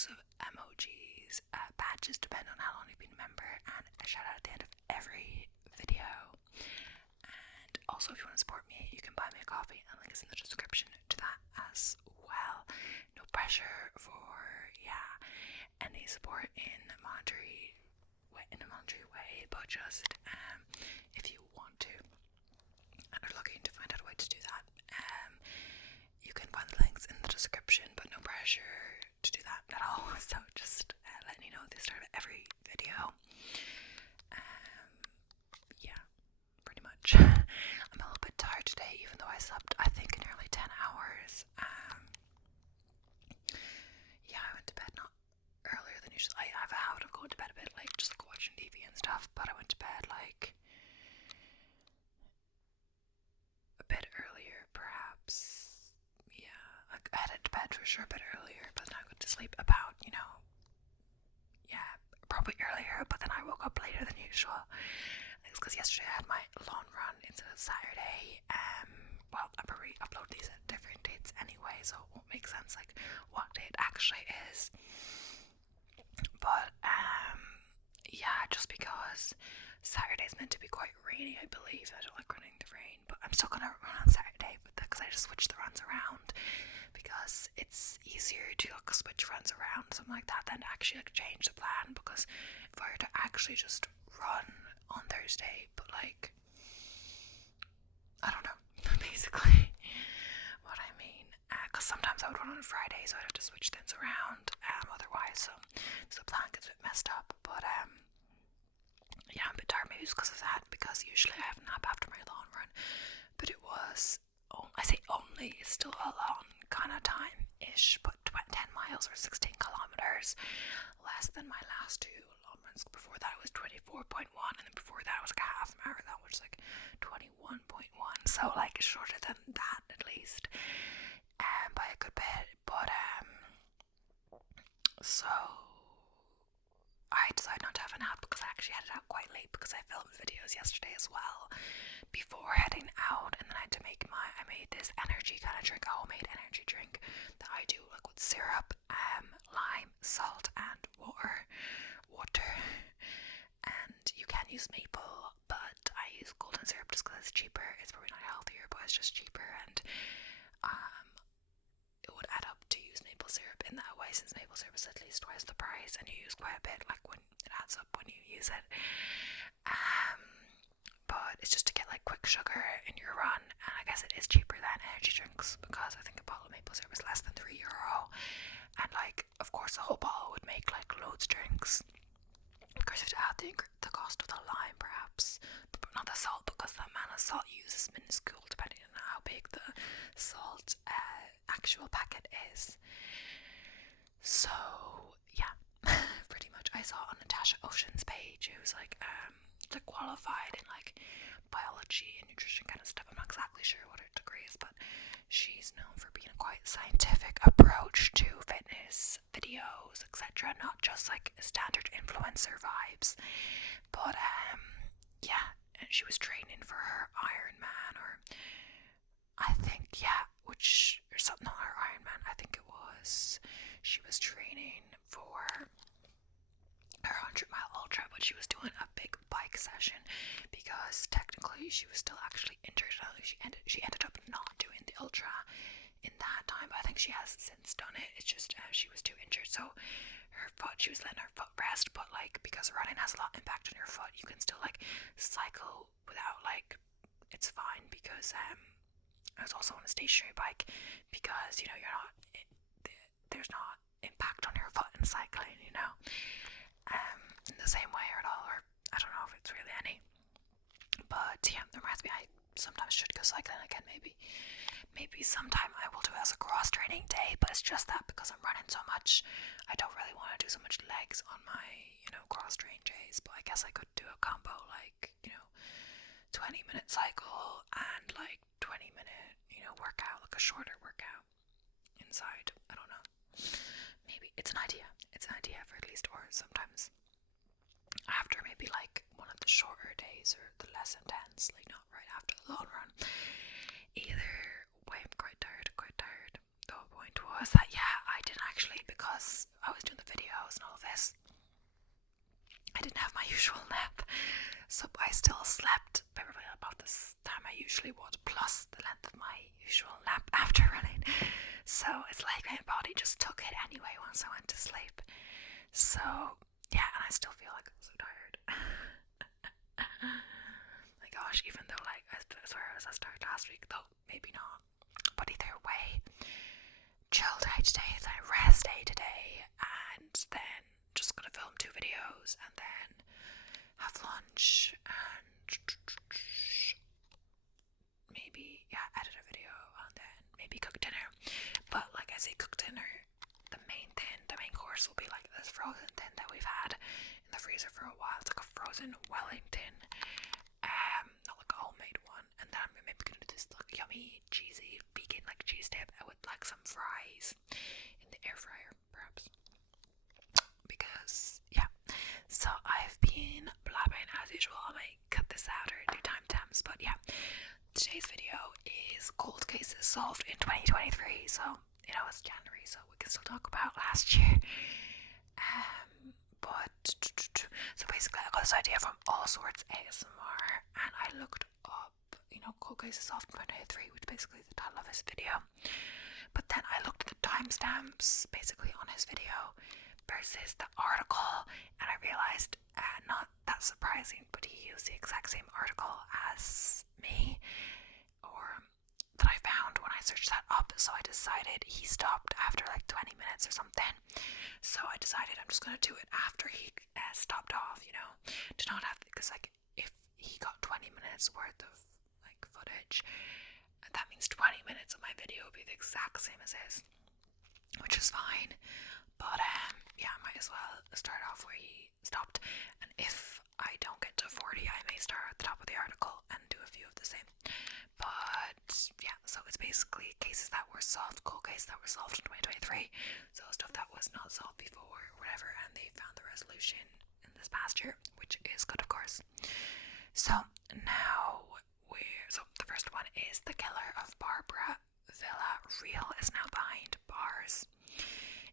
loads of emojis, badges, depending on how long you've been a member, and a shout out at the end of every video. And also, if you want to support me, you can buy me a coffee, and link is in the description to that as well. No pressure for any support in a monetary way, but just if you want to and are looking to find out a way to do that, you can find the links in the description, but no pressure to do that at all. So just letting you know at the start of every video. Pretty much. I'm a little bit tired today, even though I slept, I think, nearly 10 hours. I went to bed not earlier than usual. I have a habit of going to bed a bit late, just like watching TV and stuff, but I went to bed like a bit earlier, perhaps. I headed to bed for sure a bit earlier, but then I got to sleep about, probably earlier, but then I woke up later than usual. I think it's because yesterday I had my lawn run instead of Saturday. I probably upload these at different dates anyway, so it won't make sense like what day it actually is. But just because Saturday's meant to be quite rainy, I believe. I don't like running in the rain, but I'm still gonna run on Saturday, but because I just switched the runs around, because it's easier to switch runs around, something like that, than to actually change the plan. Because if I were to actually just run on Thursday, but I don't know, basically what I mean, because sometimes I would run on Friday, so I'd have to switch things around otherwise, so the plan gets a bit messed up. But I'm a bit tired. Maybe it's because of that, because usually I have a nap after my lawn run, but it was, I say only, it's still a long kind of time-ish, but 10 miles or 16 kilometers less than my last two lawn runs. Before that it was 24.1, and then before that it was like a half marathon, which is like 21.1, so like shorter than that at least, by a good bit. But so I decided not to have a nap, because I actually headed out quite late, because I filmed videos yesterday as well before heading out, and then I had to I made this energy kind of drink, a homemade energy drink that I do like with syrup, lime, salt, and water, and you can use maple, but I use golden syrup just because it's cheaper. It's probably not healthier, but it's just cheaper, and it would add up to use maple syrup in that way, since maple syrup is at least twice the price, and you use quite a bit, like when it adds up when you use it. But it's just to get like quick sugar in your run, and I guess it is cheaper than energy drinks, because I think a bottle of maple syrup is less than €3, and like, of course, the whole bottle would make like loads of drinks. Of course, you have to add the cost of the lime, perhaps, but not the salt, because the amount of salt used is minuscule depending on how big the salt actual packet is. So pretty much. I saw on Natasha Ocean's page, who's like qualified in like biology and nutrition kind of stuff. I'm not exactly sure what her degree is, but she's known for being a quite scientific approach to fitness videos, etc. Not just like standard influencer vibes. But and she was training for her Ironman, or I think or something, not her Ironman. I think it was, she was training for her 100-mile ultra, but she was doing a big bike session, because technically she was still actually injured. She ended up not doing the ultra in that time, but I think she has since done it. It's just she was too injured, so she was letting her foot rest. But like, because running has a lot of impact on your foot, you can still like cycle without like, it's fine, because I was also on a stationary bike, because you're not, there's not impact on your foot in cycling, in the same way or at all, or I don't know if it's really any. But that reminds me, I sometimes should go cycling again. Maybe sometime I will do it as a cross training day, but it's just that because I'm running so much, I don't really want to do so much legs on my cross training days. But I guess I could do a combo, like 20-minute cycle and like 20-minute workout, like a shorter workout inside. I don't know, maybe it's an idea for at least, or sometimes after maybe like one of the shorter days, or the less intense, like not right after the long run. Either way, I'm quite tired. The whole point was that I didn't actually, because I was doing the videos and all of this, I didn't have my usual nap, so I still slept probably about this time I usually would, plus the length of my usual nap after running. So it's like my body just took it anyway once I went to sleep. So yeah, and I still feel like I'm so tired. My gosh, even though like I swear I was as tired last week, though maybe not. But either way, chill day today, then rest day today, and then just gonna film 2 videos and then have lunch and maybe edit a video and then maybe cook dinner. But like I say, cook dinner, the main course will be like this frozen tin that we've had in the freezer for a while. It's like a frozen Wellington, not like a homemade one. And then I'm maybe gonna do this like yummy cheesy vegan like cheese dip with like some fries in the air fryer perhaps. Because so I've been blabbing as usual. I might cut this out or do timestamps, but today's video is cold cases solved in 2023. So it's January, so we can still talk about last year. But so basically, I got this idea from AllSorts ASMR, and I looked up, cold cases solved in 2023, which basically is the title of his video. But then I looked at the timestamps basically on his video versus the article, and I realized, not that surprising, but he used the exact same article as me, or that I found when I searched that up. So I decided he stopped after like 20 minutes or something. So I decided I'm just gonna do it after he stopped off, to not have, because like if he got 20 minutes worth of like footage, that means 20 minutes of my video will be the exact same as his, which is fine. But I might as well start off where he stopped, and if I don't get to 40, I may start at the top of the article and do a few of the same. But so it's basically cases that were solved, cold cases that were solved in 2023, so stuff that was not solved before or whatever, and they found the resolution in this past year, which is good, of course. So now the first one is the killer of Barbara Villarreal is now behind bars.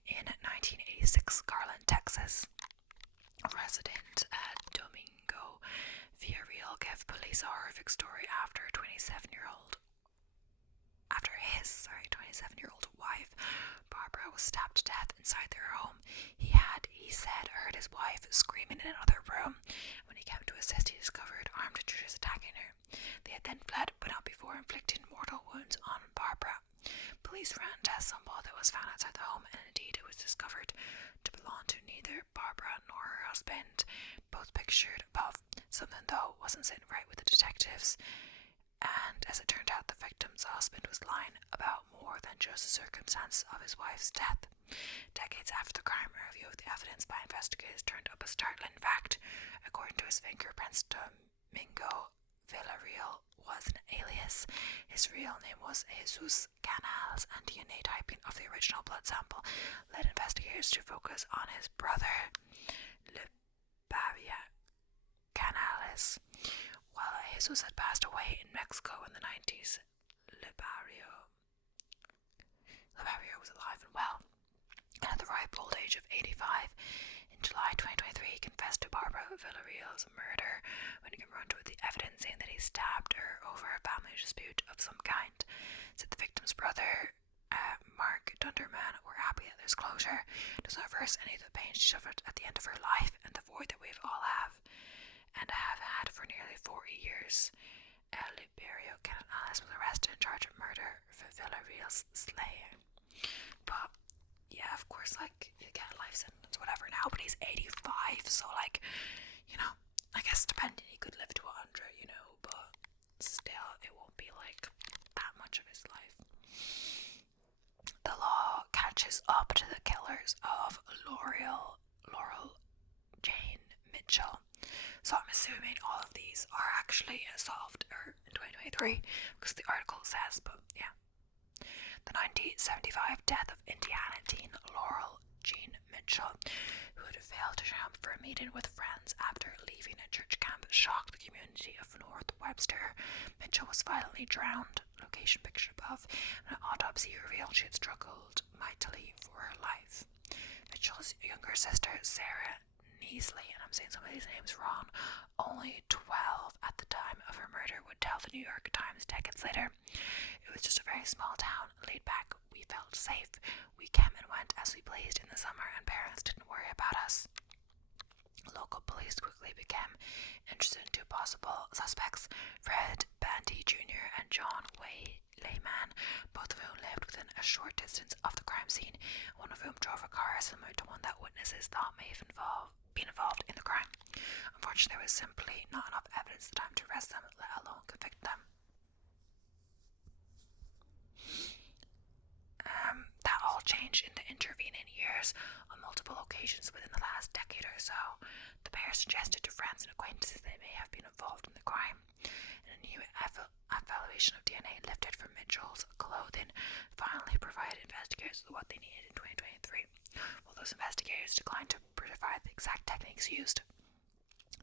In 1986, Garland, Texas, resident Domingo Villarreal gave police a horrific story after his 27-year-old wife, Barbara, was stabbed to death inside their home. He said, heard his wife screaming in another room. When he came to assist, he discovered armed intruders attacking her. They had then fled, but not before inflicting mortal wounds on Barbara. Police ran tests on blood that was found outside the home, and indeed it was discovered to belong to neither Barbara nor her husband, both pictured above. Something, though, wasn't sitting right with the detectives, and as it turned out, the victim's husband was lying about more than just the circumstance of his wife's death. Decades after the crime, a review of the evidence by investigators turned up a startling fact. According to his fingerprints, Domingo Villarreal was an alias. His real name was Jesus Canales, and DNA typing of the original blood sample led investigators to focus on his brother, Lebaria Canales. While Jesus had passed away in Mexico in the 90s, Lebaria was alive and well, and at the ripe old age of 85. In July 2023, he confessed to Barbara Villarreal's murder when confronted with the evidence saying that he stabbed her over a family dispute of some kind. Said the victim's brother, Mark Dunderman, were happy that there's closure. Does not reverse any of the pain she suffered at the end of her life and the void that we've all have had for nearly 40 years. Liberio Canales was arrested and charged with murder for Villarreal's slaying. But of course, like, you get a life sentence, whatever now, but he's 85, so like, I guess depending, he could live to 100, but still, it won't be like that much of his life. The law catches up to the killers of Laurel Jane Mitchell. So I'm assuming all of these are actually solved in 2023, because the article says, but The 1975 death of Indiana teen Laurel Jean Mitchell, who had failed to show up for a meeting with friends after leaving a church camp, shocked the community of North Webster. Mitchell was violently drowned, location pictured above, and an autopsy revealed she had struggled mightily for her life. Mitchell's younger sister, Sarah Neasley, and I'm saying some of these names wrong, only 12 at the time of her murder, would tell the New York Times decades later. It was just a very small town, laid back. We felt safe. We came and went as we pleased in the summer, and parents didn't worry about us. Local police quickly became interested in two possible suspects, Fred Bandy Jr. and John Layman, both of whom lived within a short distance of the crime scene, one of whom drove a car similar to one that witnesses thought may have been involved in the crime. Unfortunately, there was simply not enough evidence at the time to arrest them, let alone convict them. That all changed in the intervening years. On multiple occasions within the last decade or so, the pair suggested to friends and acquaintances they may have been involved in the crime. And a new evaluation of DNA lifted from Mitchell's clothing finally provided investigators with what they needed in 2023. While those investigators declined to provide the exact techniques used,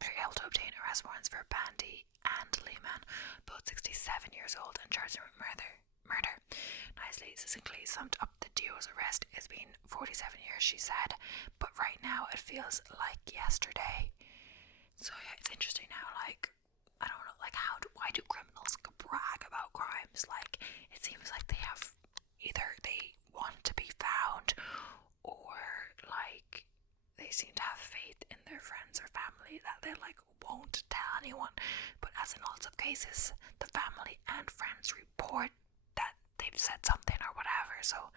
they were able to obtain arrest warrants for Bandy and Lehman, both 67 years old, and charged them with murder. Nicely, succinctly summed up the duo's arrest as being 47 years, she said, but right now it feels like yesterday. So yeah, it's interesting how, like, I don't know, like, why do criminals brag about crimes? Like, it seems like they have, either they want to be found, or, like, they seem to have faith in their friends or family that they, like, won't tell anyone. But as in lots of cases, the family and friends report that they've said something or whatever, so,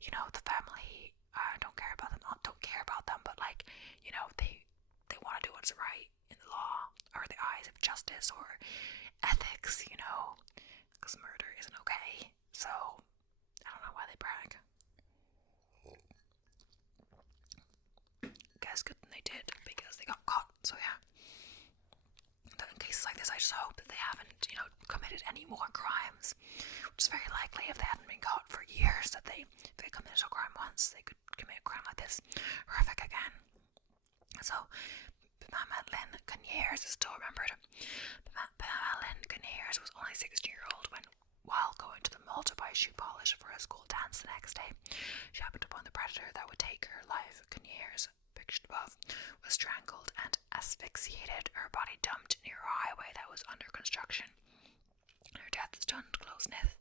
you know, the family don't care about them, but, like, you know, they want to do what's right in the law, or the eyes of justice, or ethics, you know, because murder isn't okay, so I don't know why they brag. Guess good thing they did, because they got caught, so yeah. But in cases like this, I just hope that they haven't, you know, committed any more crimes, which is very likely if they hadn't been caught for years, that if they committed a crime once, they could commit a crime like this horrific again. So Pamela Lynn Conyers is still remembered. Pamela Lynn Conyers was only 16-year-old when, while going to the mall to buy shoe polish for a school dance the next day, she happened upon the predator that would take her life. Conyers, pictured above, was strangled and asphyxiated, her body dumped near a highway that was under construction. Her death stunned close-knit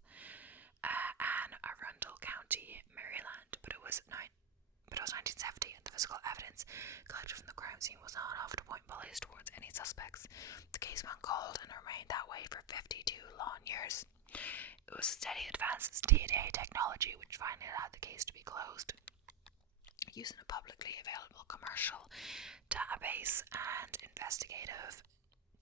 Anne Arundel County, Maryland, but it was 1970, and the physical evidence collected from the crime scene was not enough to point police towards any suspects. The case went cold and remained that way for 52 long years. It was a steady advance in DNA technology which finally allowed the case to be closed. Using a publicly available commercial database and investigative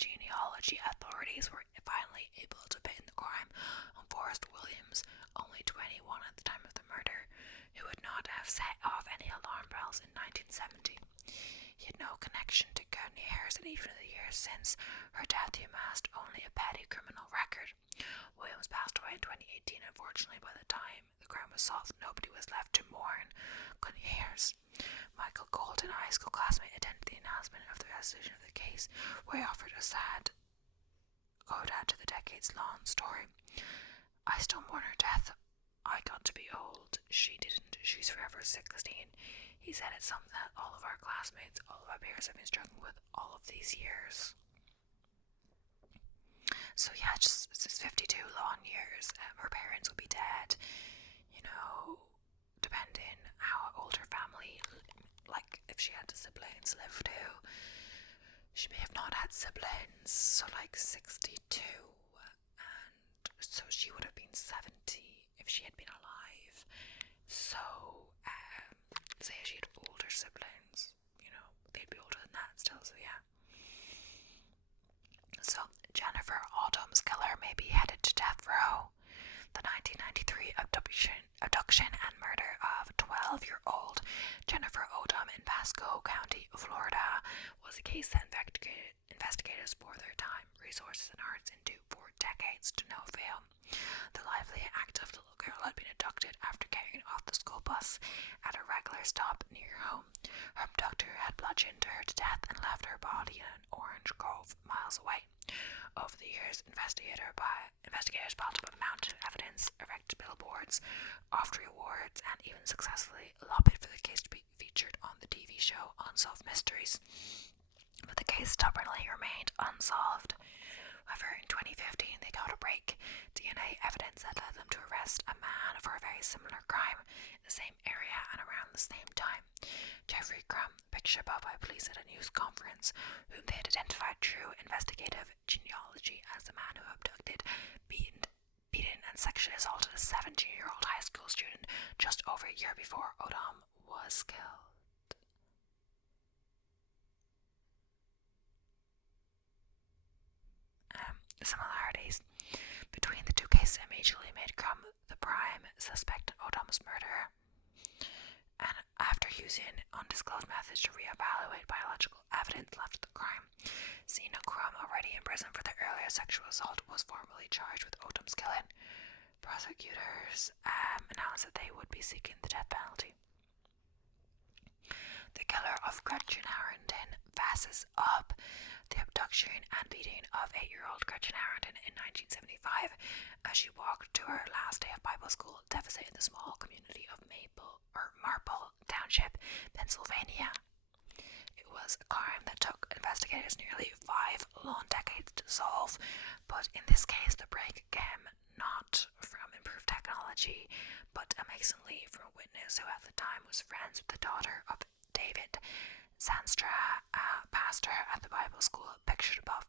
genealogy, authorities were finally able to pin the crime on Forrest Williams, only 21 at the time of the murder, who would not have set off any alarm bells in 1970. He had no connection to Conyers, and even in the years since her death he amassed only a petty criminal record. Williams passed away in 2018. Unfortunately, by the time the crime was solved, nobody was left to mourn Conyers. Michael Gold, an high school classmate, attended the announcement of the resolution of the case, where he offered a sad coda to the decades-long story. I still mourn her death. I got to be old. She didn't. She's forever 16. He said it's something that all of our classmates, all of our peers have been struggling with all of these years. So yeah, it's 52 long years. Her parents will be dead. You know, depending how old her family, like if she had siblings, lived to. She may have not had siblings, so like 62, and so she would have been 70 if she had been alive. So, say if she had older siblings, you know, they'd be older than that still, so yeah. So, Jennifer Autumn's killer may be headed to death row. The 1993 abduction and murder of 12-year-old Jennifer Odom in Pasco County, Florida, was a case that investigators poured their time, resources, and hearts into for decades to no avail. The lively and active little girl had been abducted after getting off the school bus at a regular stop near home. Her abductor had bludgeoned her to death and left her body in an orange grove miles away. Over the years, investigators piled up mounted evidence, erected billboards, offered rewards, and even successfully lobbied for the case to be featured on the TV show Unsolved Mysteries. But the case stubbornly remained unsolved. However, in 2015, they got a break. DNA evidence had led them to arrest a man for a very similar crime in the same area and around the same time. Jeffrey Crumb, pictured above by police at a news conference, whom they had identified through investigative genealogy as the man who abducted, beaten, and sexually assaulted a 17-year-old high school student just over a year before Odom was killed. Similarities between the two cases immediately made Crumb the prime suspect in Odom's murder, and after using undisclosed methods to reevaluate biological evidence left at the crime, seeing Crumb already in prison for the earlier sexual assault was formally charged with Odom's killing. Prosecutors announced that they would be seeking the death penalty. The killer of Gretchen Harrington fesses up the abduction and beating of 8-year-old Gretchen Harrington in 1975 as she walked to her last day of Bible school, devastating the small community of Marple Township, Pennsylvania. It was a crime that took investigators nearly 5 long decades to solve, but in this case the break came not from improved technology, but amazingly from a witness who at the time was friends with the daughter of David Sandstra, pastor at the Bible school pictured above.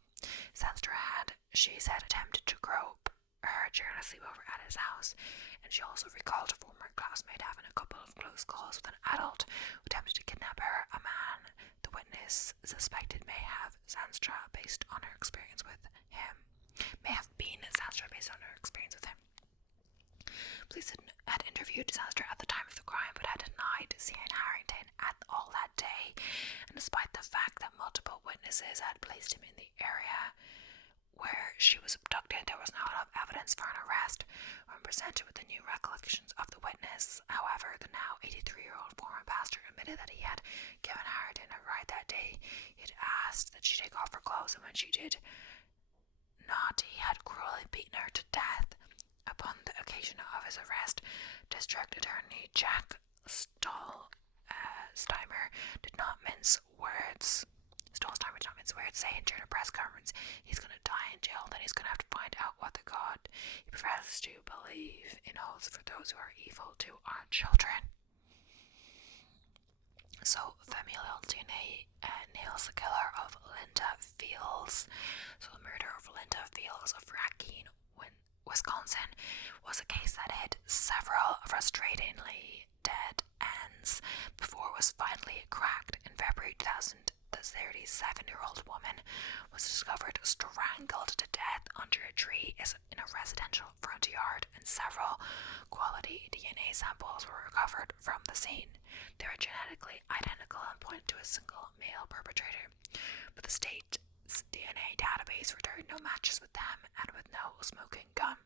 Sandstra had, she said, attempted to grope her during a sleepover at his house, and she also recalled a former classmate having a couple of close calls with an adult who attempted to kidnap her, a man the witness suspected may have been Sandstra based on her experience with him. Police had interviewed Sandstra at the time of the crime, but had denied seeing Harrington at all that day, and despite the fact that multiple witnesses had placed him in the area where she was abducted, there was not enough evidence for an arrest. When presented with the new recollections of the witness, however, the now 83-year-old former pastor admitted that he had given Harrington a ride that day. He had asked that she take off her clothes, and when she did not, he had cruelly beaten her to death. Upon the occasion of his arrest, District Attorney Jack Stolzheimer did not mince words, saying during a press conference, he's going to die in jail, then he's going to have to find out what the God he professes to believe in holds for those who are evil to our children. So, familial DNA nails the killer of Linda Fields. So, the murder of Linda Fields of Racine, Wisconsin, was a case that hit several frustratingly dead ends before it was finally cracked. In February 2000, the 37-year-old woman was discovered strangled to death under a tree in a residential front yard, and several quality DNA samples were recovered from the scene. They were genetically identical and pointed to a single male perpetrator, but the state's DNA database returned no matches with them and with no smoking gun.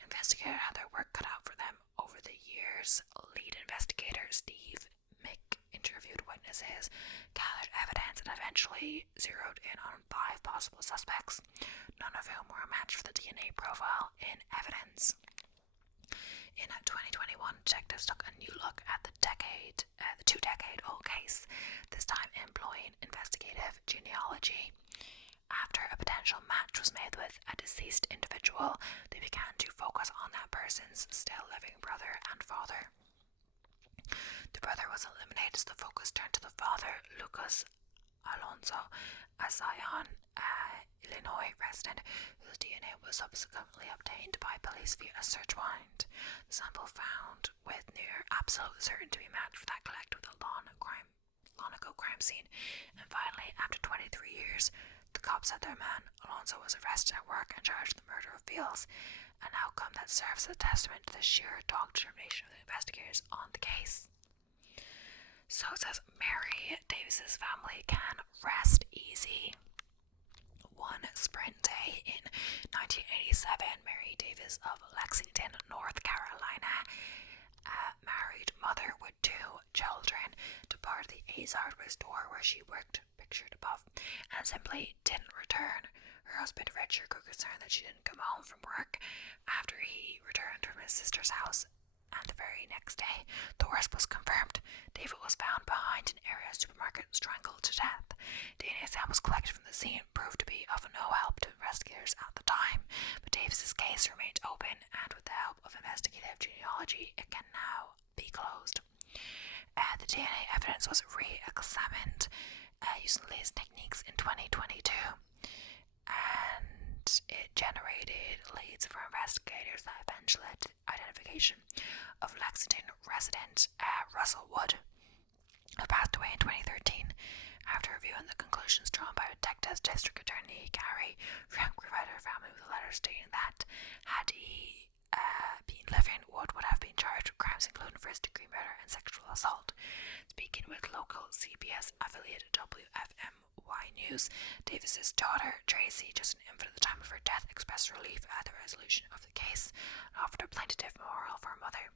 Investigators had their work cut out for them over the years. Lead investigator Steve Mick interviewed witnesses, gathered evidence, and eventually zeroed in on 5 possible suspects, none of whom were a match for the DNA profile in evidence. In 2021, detectives took a new look at the 2-decade-old case, this time employing investigative genealogy. After a potential match was made with a deceased individual, they began to focus on that person's still living brother and father. The brother was eliminated, so the focus turned to the father, Lucas Alonso, a Zion, Illinois resident, whose DNA was subsequently obtained by police via a search warrant. The sample found with near absolute certainty to be matched for that collected with a Lonico crime scene. And finally, after 23 years, the cops said their man Alonso was arrested at work and charged with the murder of Fields, an outcome that serves as a testament to the sheer dogged determination of the investigators on the case. So it says, Mary Davis's family can rest easy. One spring day in 1987, Mary Davis of Lexington, North Carolina, a married mother with 2 children, departed the Ace Hardware store where she worked, pictured above, and simply didn't return. Her Her husband Richard grew concerned that she didn't come home from work after he returned from his sister's house, and the very next day the worst was confirmed. David was found behind an area supermarket, strangled to death. DNA samples collected from the scene proved to be of no help to investigators at the time, but Davis's case remained open, and with the help of investigative genealogy, it can now be closed. The DNA evidence was re-examined using latest techniques in 2022, and it generated leads for investigators that eventually led to the identification of Lexington resident Russell Wood, who passed away in 2013 after reviewing the conclusions drawn by Detectives District Attorney Gary Frank provided her family with a letter stating that had he been living, Wood would have been charged with crimes including first-degree murder and sexual assault. Speaking with local CBS affiliate WFMY News, Davis's daughter Tracy, just an infant at the time of her death, expressed relief at the resolution of the case and offered a plaintive memorial for her mother.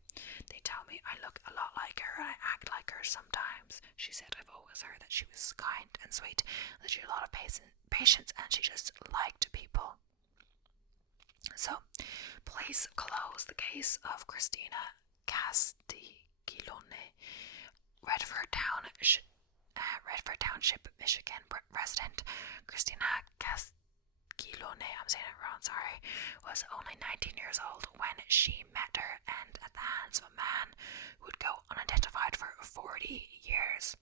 They tell me I look a lot like her and I act like her sometimes. She said I've always heard that she was kind and sweet, that she had a lot of patience and she just liked people. So, police closed the case of Christina Castiglione, Redford Township, Michigan resident. Christina Castiglione, I'm saying it wrong, sorry, was only 19 years old when she met her, and at the hands of a man who would go unidentified for 40 years.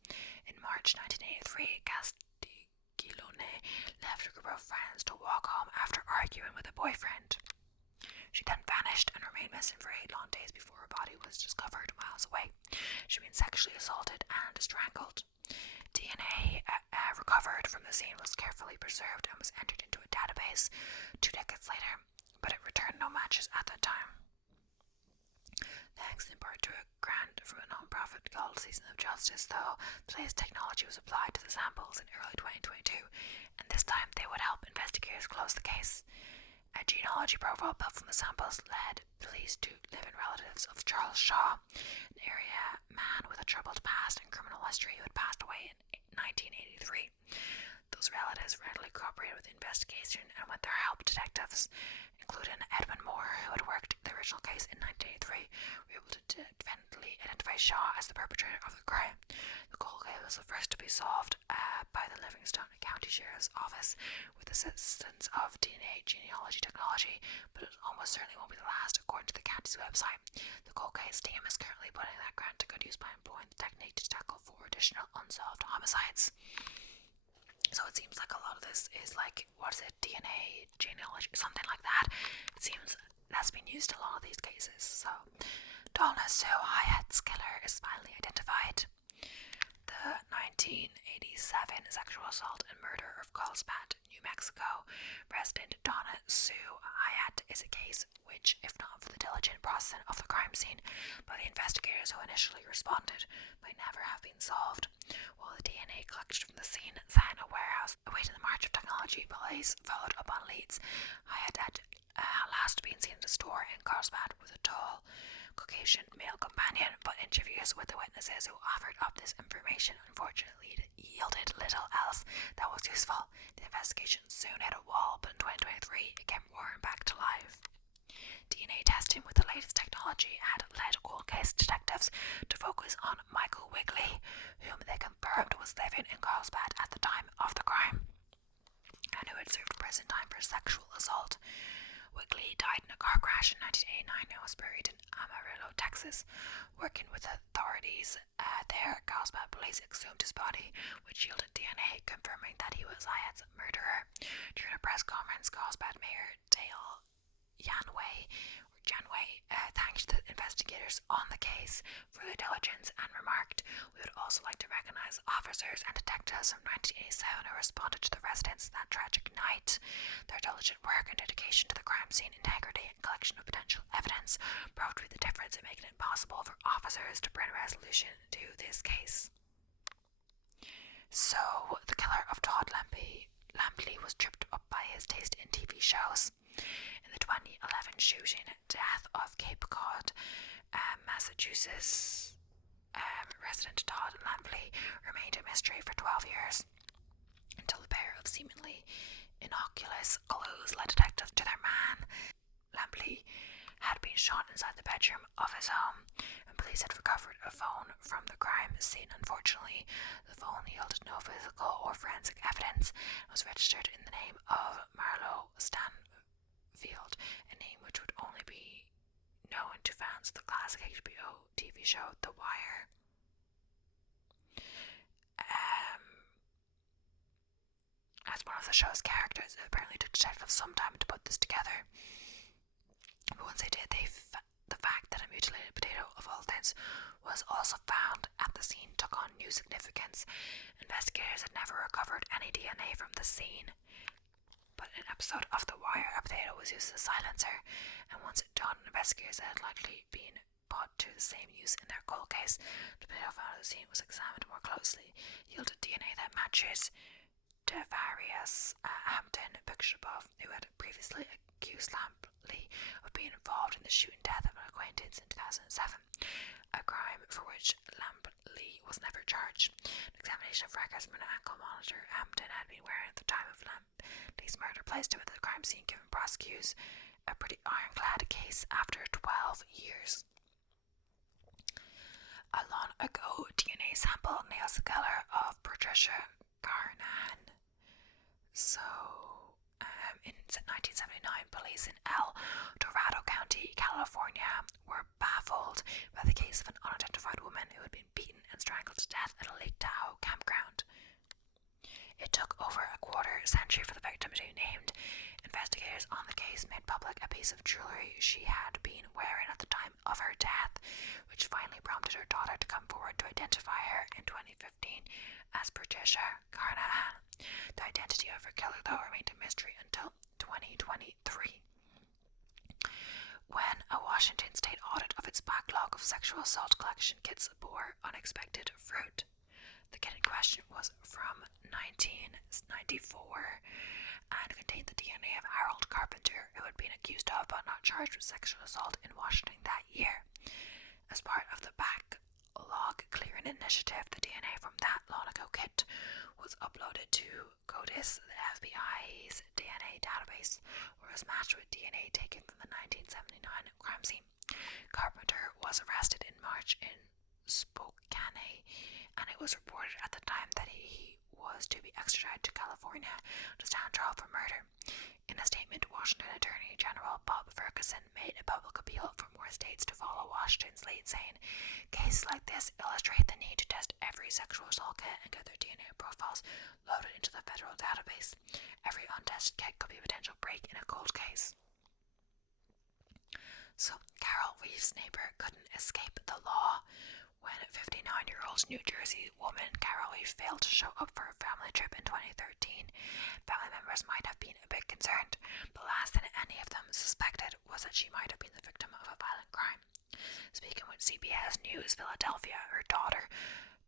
In March 1983, Castiglione left a group of friends to walk home after arguing with a boyfriend. She then vanished and remained missing for 8 long days before her body was discovered miles away. She'd been sexually assaulted and strangled. DNA recovered from the scene was carefully preserved and was entered into a database 2 decades later, but it returned no matches at that time. Thanks in part to a grant from a non-profit called Season of Justice, though, the latest technology was applied to the samples in early 2022, and this time they would help investigators close the case. A genealogy profile built from the samples led police to living relatives of Charles Shaw, an area man with a troubled past and criminal history who had passed away in 1983. Those relatives readily cooperated with the investigation, and with their help, detectives, including Edmund Moore, who had worked the original case in 1983, were able to definitively identify Shaw as the perpetrator of the crime. The cold case was the first to be solved by the Livingston County Sheriff's Office with the assistance of DNA genealogy technology, but it almost certainly won't be the last, according to the county's website. The cold case team is currently putting that grant to good use by employing the technique to tackle 4 additional unsolved homicides. So it seems like a lot of this is like, what is it, DNA genealogy, something like that. It seems that's been used in a lot of these cases. So Donna Sue Hyatt's killer is finally identified. The 1987 sexual assault and murder of Carlsbad, New Mexico resident Donna Sue Hyatt is a case which, if not for the diligent processing of the crime scene by the investigators who initially responded, might never have been solved. While the DNA collected from the scene sat in a warehouse awaiting the march of technology, police followed up on leads. Hyatt had last been seen at a store in Carlsbad with a tall Caucasian male companion, but interviews with the witnesses who offered up this information unfortunately yielded little else that was useful. The investigation soon hit a wall, but in 2023 it came roaring back to life. DNA testing with the latest technology had led cold case detectives to focus on Michael Wigley, whom they confirmed was living in Carlsbad at the time of the crime, and who had served prison time for sexual assault. Wigley died in a car crash in 1989 and was buried in Amarillo, Texas. Working with authorities there, Carlsbad police exhumed his body, which yielded DNA confirming that he was Hyatt's murderer. During a press conference, Carlsbad Mayor Dale Janway thanked the investigators on the case for their diligence and remarked, "We would also like to recognize officers and detectives from 1987 who responded to the residents that tragic night. Their diligent work and dedication to the crime scene integrity and collection of potential evidence proved to be the difference in making it possible for officers to bring resolution to this case." So, the killer of Todd Lampley was tripped up by his taste in TV shows. In the 2011 shooting death of Cape Cod, Massachusetts resident Todd Lampley remained a mystery for 12 years, until a pair of seemingly innocuous clues led detectives to their man. Lampley had been shot inside the bedroom of his home, and police had recovered a phone from the crime scene. Unfortunately, the phone yielded no physical or forensic evidence and was registered in the name of Marlowe Stanfield, a name which would only be known to fans of the classic HBO TV show The Wire. As one of the show's characters, it apparently took detectives some time to put this together. But once they did, the fact that a mutilated potato, of all things, was also found at the scene took on new significance. Investigators had never recovered any DNA from the scene, but in an episode of The Wire, a potato was used as a silencer, and once it dawned on investigators that it had likely been put to the same use in their cold case, the potato found at the scene was examined more closely, yielded DNA that matches Devarius Hampton, pictured above, who had previously accused Lampley of being involved in the shooting death of an acquaintance in 2007, a crime for which Lampley was never charged. An examination of records from an ankle monitor Hampton had been wearing at the time of Lampley's murder placed him at the crime scene, giving prosecutors a pretty ironclad case after 12 years. A long ago DNA sample nails the killer of Patricia Carnahan. So, in 1979, police in El Dorado County, California, were baffled by the case of an unidentified woman who had been beaten and strangled to death at a Lake Tahoe campground. It took over a quarter century for the victim to be named. Investigators on the case made public a piece of jewelry she had been wearing at the time of her death, which finally prompted her daughter to come forward to identify her in 2015 as Patricia Carnahan. The identity of her killer, though, remained a mystery until 2023, when a Washington state audit of its backlog of sexual assault collection kits bore unexpected fruit. The kit in question was from 1994 and contained the DNA of Harold Carpenter, who had been accused of but not charged with sexual assault in Washington that year. As part of the backlog clearing initiative, the DNA from that long ago kit was uploaded to CODIS, the FBI's DNA database, where it was matched with DNA taken from the 1979 crime scene. Carpenter was arrested in March in Spokane, and it was reported at the time that he was to be extradited to California to stand trial for murder. In a statement, Washington Attorney General Bob Ferguson made a public appeal for more states to follow Washington's lead, saying, "Cases like this illustrate the need to test every sexual assault kit and get their DNA profiles loaded into the federal database. Every untested kit could be a potential break in a cold case." So, Carol Reeves' neighbor couldn't escape the law. When 59-year-old New Jersey woman Carol Reeves failed to show up for a family trip in 2013, family members might have been a bit concerned. The last thing any of them suspected was that she might have been the victim of a violent crime. Speaking with CBS News Philadelphia, her daughter,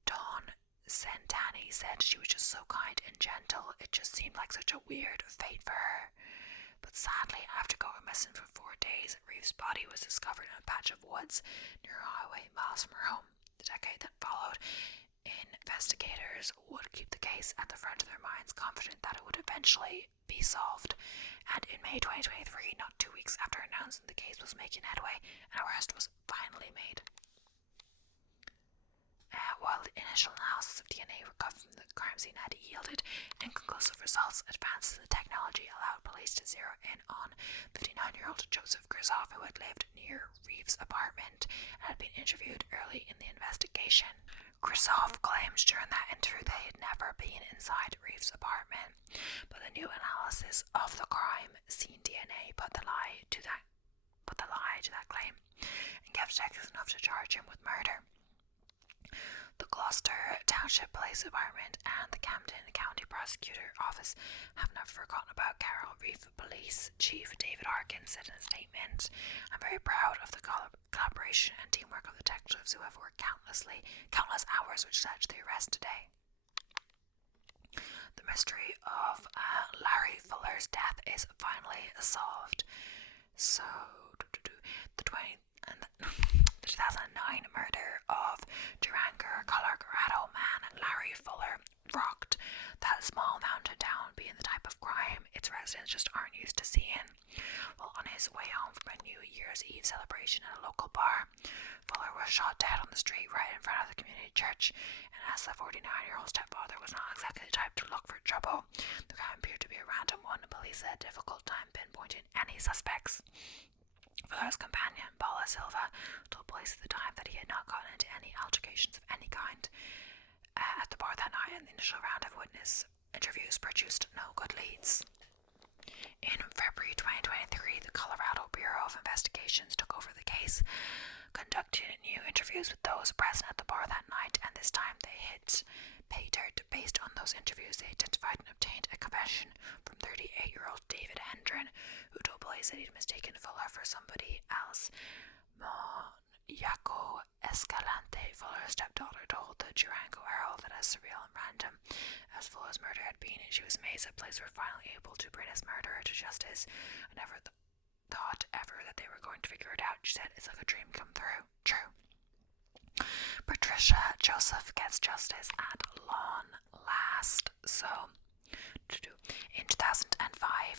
Dawn Santani, said she was just so kind and gentle. It just seemed like such a weird fate for her. But sadly, after going missing for 4 days, Reeves' body was discovered in a patch of woods near a highway miles from her home. The decade that followed, investigators would keep the case at the front of their minds, confident that it would eventually be solved. And in May 2023, not 2 weeks after announcing the case was making headway, an arrest was finally made. While the initial analysis of DNA recovered from the crime scene had yielded inconclusive results, advances in the technology allowed police to zero in on 59-year-old Joseph Grisoff, who had lived near Reeves' apartment and had been interviewed early in the investigation. Grisoff claims during that interview that he had never been inside Reeves' apartment, but the new analysis of the crime scene DNA put the lie to that claim and gave detectives enough to charge him with murder. The Gloucester Township Police Department and the Camden County Prosecutor Office have never forgotten about Carol Reeves. Police Chief David Harkin said in a statement, "I'm very proud of the collaboration and teamwork of detectives who have worked countless hours which led to the arrest today." The mystery of Larry Fuller's death is finally solved. So, the 2009 murder of Durango, Colorado man Larry Fuller rocked that small mountain town being the type of crime its residents just aren't used to seeing. Well, on his way home from a New Year's Eve celebration at a local bar, Fuller was shot dead on the street right in front of the community church, and as the 49-year-old stepfather was not exactly the type to look for trouble, the crime appeared to be a random one, and police had a difficult time pinpointing any suspects. Fuller's companion, Paula Silva, told police at the time that he had not gotten into any altercations of any kind at the bar that night, and the initial round of witness interviews produced no good leads. In February 2023, the Colorado Bureau of Investigations took over the case, conducted new interviews with those present at the bar that night, and this time they hit pay dirt. Based on those interviews, they identified and obtained a confession from 38-year-old David Hendren, who told police that he'd mistaken Fuller for somebody else. Yaco Escalante, Fuller's stepdaughter, told the Durango Herald that as surreal and random as Fuller's murder had been, she was amazed that police were finally able to bring his murderer to justice. I never thought ever that they were going to figure it out, she said. It's like a dream come true. Patricia Joseph gets justice at long last. So, in 2005,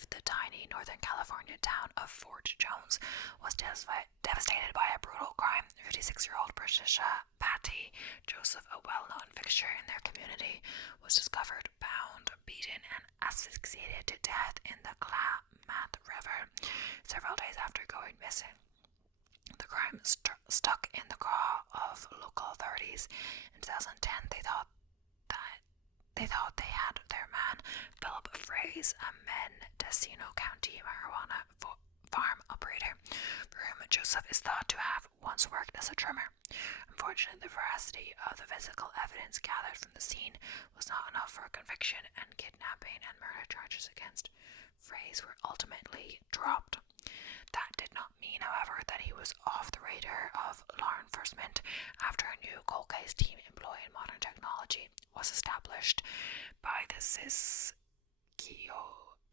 the tiny Northern California town of Fort Jones was devastated by a brutal crime. 56-year-old Patricia Patty Joseph, a well-known fixture in their community, was discovered bound, beaten, and asphyxiated to death in the Klamath River several days after going missing. The crime stuck in the craw of local authorities. In 2010, they thought they had their man, Philip Fraze, a Mendocino County marijuana farm operator, for whom Joseph is thought to have once worked as a trimmer. Unfortunately, the veracity of the physical evidence gathered from the scene was not enough for a conviction, and kidnapping and murder charges against Fraze were ultimately dropped. That did not mean, however, that he was off the radar of law enforcement after a new cold case team employing modern technology was established by the Siskiyou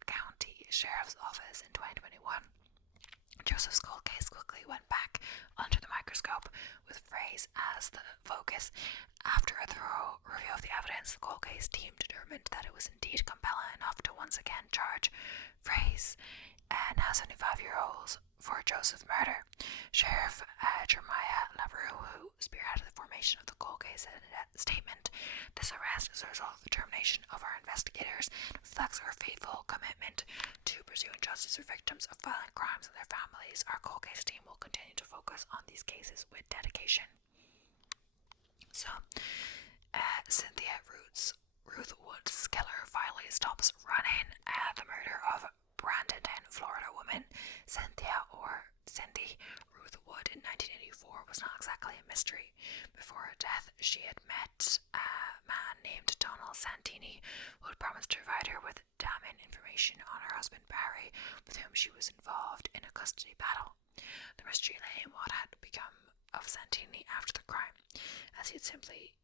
County Sheriff's Office in 2021. Joseph's cold case quickly went back under the microscope, with Fraze as the focus. After a thorough review of the evidence, the cold case team determined that it was indeed compelling enough to once again charge Fraze, now 75-year-olds, for Joseph's murder. Sheriff Jeremiah Laveru, who spearheaded the formation of the cold case, said in a statement, "This arrest is a result of the determination of our investigators and reflects our faithful commitment to pursuing justice for victims of violent crimes and their families. Our cold case team will continue to focus on these cases with dedication." So, Cynthia Ruth Woods' killer finally stops running. The murder of Bradenton, Florida woman Cindy Ruth Wood in 1984 was not exactly a mystery. Before her death, she had met a man named Donald Santini, who had promised to provide her with damning information on her husband Barry, with whom she was involved in a custody battle. The mystery lay in what had become of Santini after the crime, as he had simply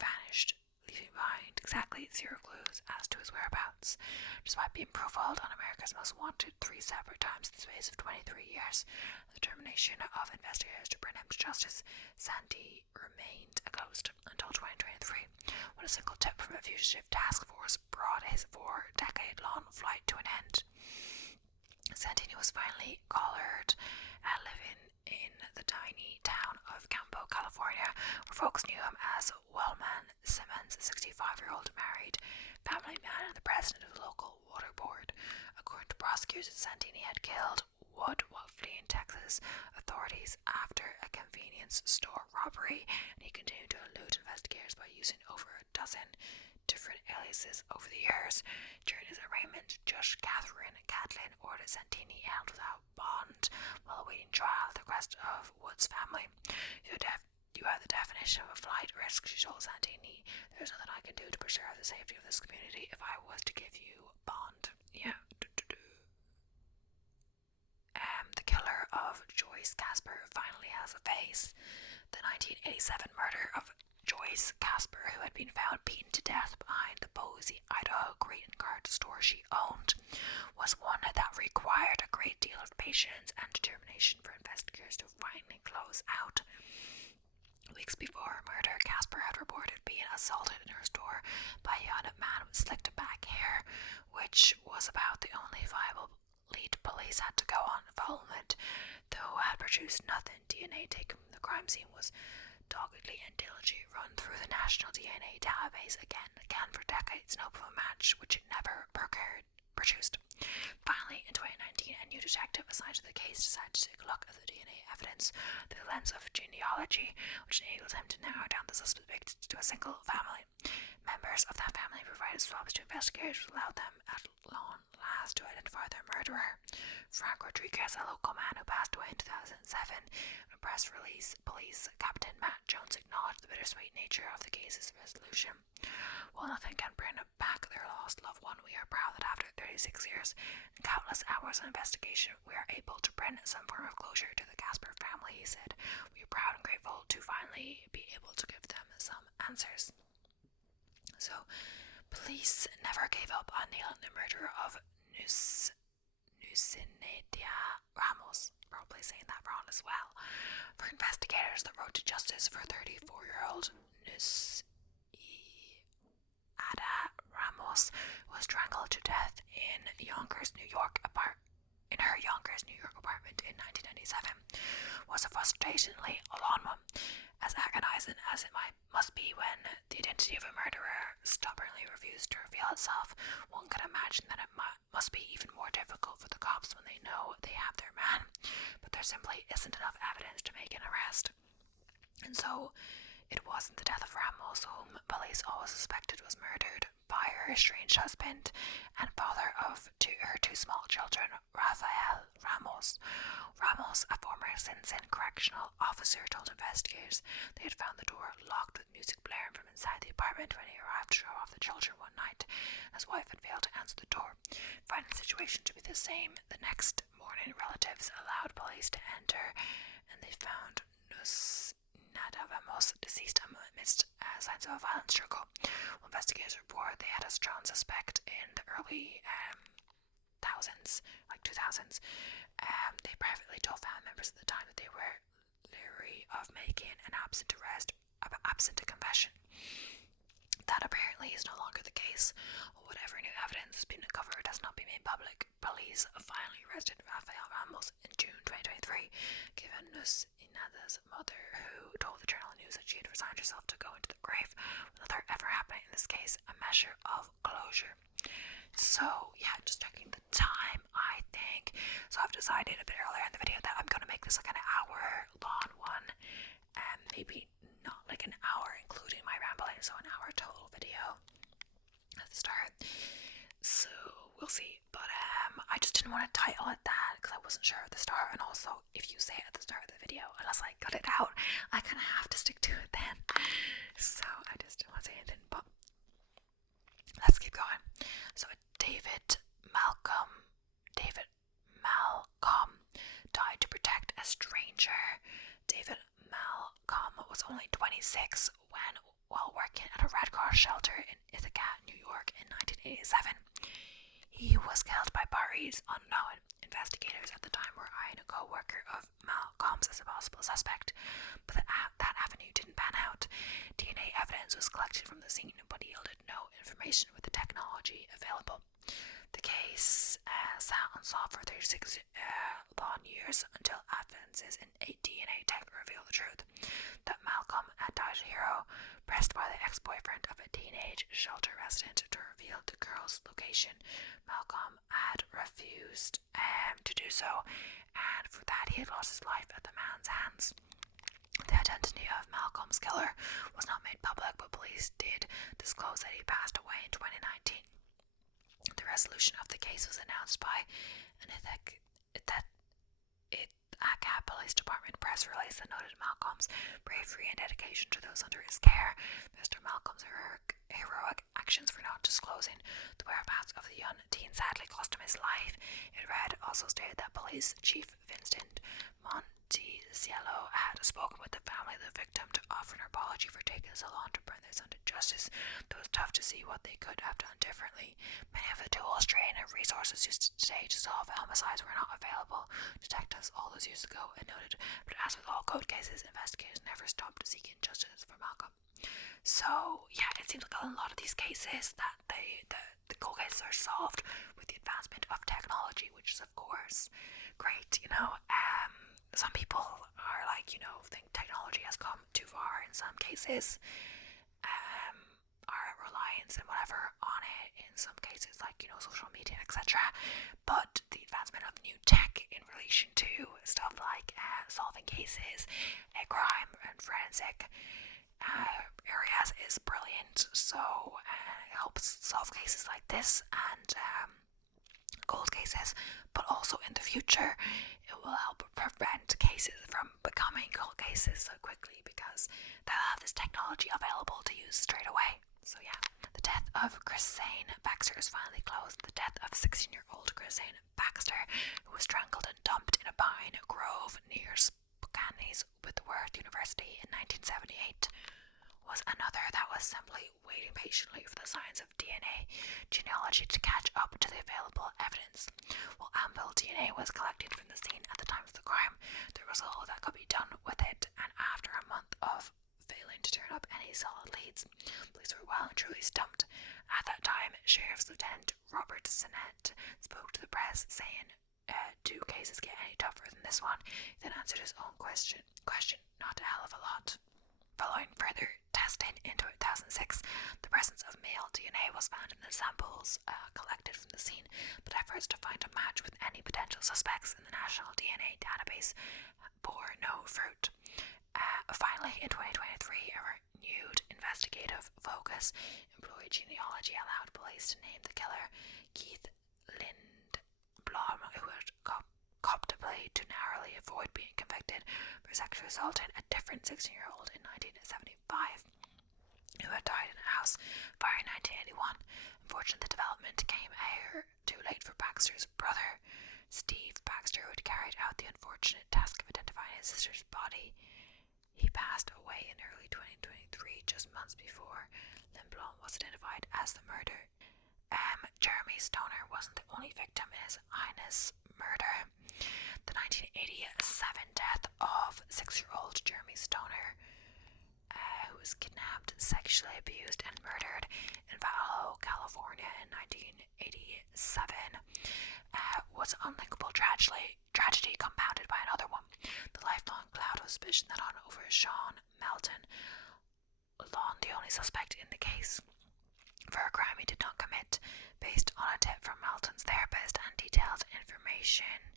vanished, leaving behind exactly 0 clues as to his whereabouts. Despite being profiled on America's Most Wanted 3 separate times in the space of 23 years, the determination of investigators to bring him to justice, Sandy remained a ghost until 2023, when a single tip from a fugitive task force brought his 4-decade-long flight to an end. Santini was finally collared, living in the tiny town of Campo, California, where folks knew him as Wellman Simmons, a 65-year-old married family man and the president of the local water board. According to prosecutors, Santini had killed Wood while fleeing Texas authorities after a convenience store robbery, and he continued to elude investigators by using over a dozen different aliases over the years. During his arraignment, Judge Catherine Catlin ordered Santini held without bond while awaiting trial at the request of Wood's family. You have the definition of a flight risk, she told Santini. There's nothing I can do to preserve the safety of this community if I was to give you bond. Yeah. The killer of Joyce Casper finally has a face. The 1987 murder of Joyce Casper, who had been found beaten to death behind the Boise, Idaho greeting card store she owned, was one that required a great deal of patience and determination for investigators to finally close out. weeks before her murder, Casper had reported being assaulted in her store by a young man with slicked back hair, which was about the only viable lead police had to go on. Involvement, though, had produced nothing. DNA taken from the crime scene was doggedly and diligently run through the national DNA database again and again for decades in hope of a match, which it never produced. Finally, in 2019, a new detective assigned to the case decided to take a look at the DNA evidence through the lens of genealogy, which enables him to narrow down the suspect to a single family. Members of that family provided swabs to investigators, which allowed them at long last to identify their murderer. Frank Rodriguez, a local man who passed away in 2007, in a press release, police captain Matt Jones acknowledged the bittersweet nature of the case's resolution. While nothing can bring back their lost loved one, we are proud that after 36 years and countless hours of investigation, we are able to bring some form of closure to the Casper family, he said. We are proud and grateful to finally be able to give them some answers. So, police never gave up on nailing the murder of Nusinedia Ramos, probably saying that wrong as well. For investigators, the road to justice for 34-year-old Nusinedia Ramos was strangled to death in her Yonkers, New York apartment in 1997 was a frustratingly long one. As agonizing as it must be when the identity of a murderer stubbornly refused to reveal itself, one can imagine that it must be even more difficult for the cops when they know they have their man, but there simply isn't enough evidence to make an arrest. And so it wasn't the death of Ramos, whom police always suspected was murdered by her estranged husband and father of her two small children, Rafael Ramos. Ramos, a former Sin correctional officer, told investigators they had found the door locked with music blaring from inside the apartment when he arrived to show off the children one night. His wife had failed to answer the door. Finding the situation to be the same, the next morning relatives allowed police to enter, and they found Nada Ramos deceased amidst signs of a violent struggle. Well, investigators report they had a strong suspect in the early 2000s. They privately told family members at the time that they were leery of making an absent a confession. That apparently is no longer the case. Whatever new evidence has been uncovered has not been made public. Police finally arrested Rafael Ramos in June 2023, given Nusina's mother, who told the Journal News that she had resigned herself to go into the grave without there ever happening in this case, a measure of closure. So, yeah, just checking the time, I think. So I've decided a bit earlier in the video that I'm going to make this like an hour long one, and maybe not like an hour including my rambling, so an hour total video at the start. So we'll see, but I just didn't want to title it that because I wasn't sure at the start, and also if you say it at the start of the video, unless I cut it out, I kind of have to stick to it then. So I just didn't want to say anything, but let's keep going. So David Malcolm died to protect a stranger. David Malcolm was only 26 while working at a Red Cross shelter in Ithaca, New York in 1987. He was killed by parties unknown. Investigators at the time were eyeing a co-worker of Malcolm's as a possible suspect, but that avenue didn't pan out. DNA evidence was collected from the scene, but yielded no information with the technology available. The case sat unsolved for 36 long years until advances in DNA tech revealed the truth that Malcolm had died a hero, pressed by the ex-boyfriend of a teenage shelter resident to reveal the girl's location. Malcolm had refused to do so, and for that he had lost his life at the man's hands. The identity of Malcolm's killer was not made public, but police did disclose that he passed away in 2019. The resolution of the case was announced by an Ithaca Police Department press release that noted Malcolm's bravery and dedication to those under his care. Mr. Malcolm's heroic actions for not disclosing the whereabouts of the young teen sadly cost him his life. It read also stated that Police Chief Vincent Montesi Cielo had spoken with the family of the victim to offer an apology for taking so long to bring their son to justice. It was tough to see what they could have done differently. Many of the tools, training, and resources used today to solve homicides were not available. Detectives all those years ago had noted, but as with all cold cases, investigators never stopped seeking justice for Malcolm. So yeah, it seems like a lot of these cases that the cold cases are solved with the advancement of technology, which is of course great. Some people are like, think technology has come too far in some cases. Our reliance and whatever on it in some cases, like social media, etc. But the advancement of new tech in relation to stuff like solving cases, crime and forensic areas is brilliant. So it helps solve cases like this and cold cases, but also in the future it will help prevent cases from becoming cold cases so quickly because they'll have this technology available to use straight away. So yeah, the death of Chrisane Baxter is finally closed. The death of 16-year-old Chrisane Baxter, who was strangled and dumped in a pine grove near Spokane with Worth University in 1978, was another that was simply waiting patiently for the signs of DNA genealogy to catch up to the available evidence. While ample DNA was collected from the scene at the time of the crime, there was little that could be done with it, and after a month of failing to turn up any solid leads, police were well and truly stumped. At that time, Sheriff's Lieutenant Robert Sinnett spoke to the press, saying, "Do cases get any tougher than this one?" He then answered his own question, not a hell of a lot. Following further testing in 2006, the presence of male DNA was found in the samples collected from the scene, but efforts to find a match with any potential suspects in the National DNA Database bore no fruit. Finally, in 2023, a renewed investigative focus employed genealogy allowed police to name the killer, Keith Lindblom, who had copped a plea to narrowly avoid being convicted for sexually assaulting a different 16-year-old in 1975, who had died in a house fire in 1981. Unfortunately, the development came a year too late for Baxter's brother, Steve Baxter, who had carried out the unfortunate task of identifying his sister's body. He passed away in early 2023, just months before Lindblom was identified as the murderer. Jeremy Stoner wasn't the only victim in his heinous murder. The 1987 death of 6-year-old Jeremy Stoner, who was kidnapped, sexually abused, and murdered in Vallejo, California in 1987, was an unlinkable tragedy compounded by another one. The lifelong cloud of suspicion that hung over Sean Melton, long the only suspect in the case, for a crime he did not commit. Based on a tip from Melton's therapist and detailed information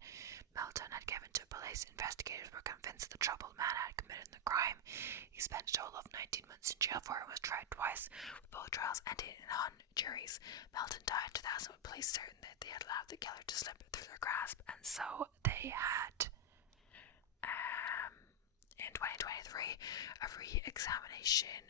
Melton had given to police, investigators were convinced the troubled man had committed the crime. He spent a total of 19 months in jail for it and was tried twice, with both trials ending in hung juries. Melton died in 2000 with police certain that they had allowed the killer to slip through their grasp, and so they had. In 2023, a re-examination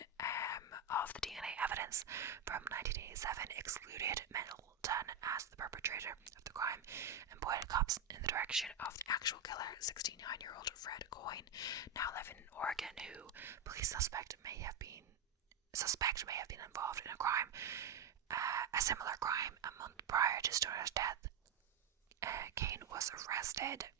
of the DNA evidence from 1987 excluded Melton as the perpetrator of the crime and pointed cops in the direction of the actual killer, 69-year-old Fred Coyne, now living in Oregon, who police suspect may have been involved in a crime, a similar crime a month prior to Stoner's death. Kane was arrested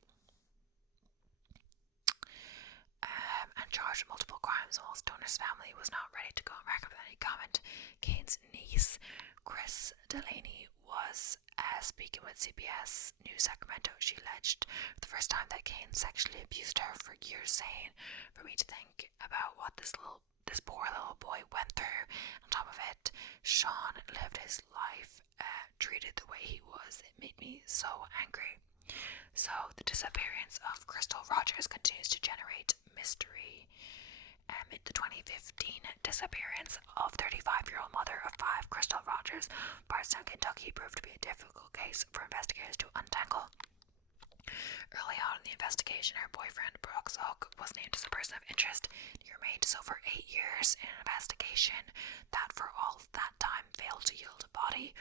and charged with multiple crimes, while Stoner's family was not ready to go on record with any comment. Kane's niece, Chris Delaney, was speaking with CBS News Sacramento. She alleged for the first time that Kane sexually abused her for years, saying, "For me to think about what this poor little boy went through. On top of it, Sean lived his life, treated the way he was. It made me so angry." So the disappearance of Crystal Rogers continues to generate mystery. The 2015 disappearance of 35-year-old mother of 5, Crystal Rogers, Bardstown, Kentucky, proved to be a difficult case for investigators to untangle. Early on in the investigation, her boyfriend, Brooks Hook, was named as a person of interest. He remained so for 8 years in an investigation that for all that time failed to yield a body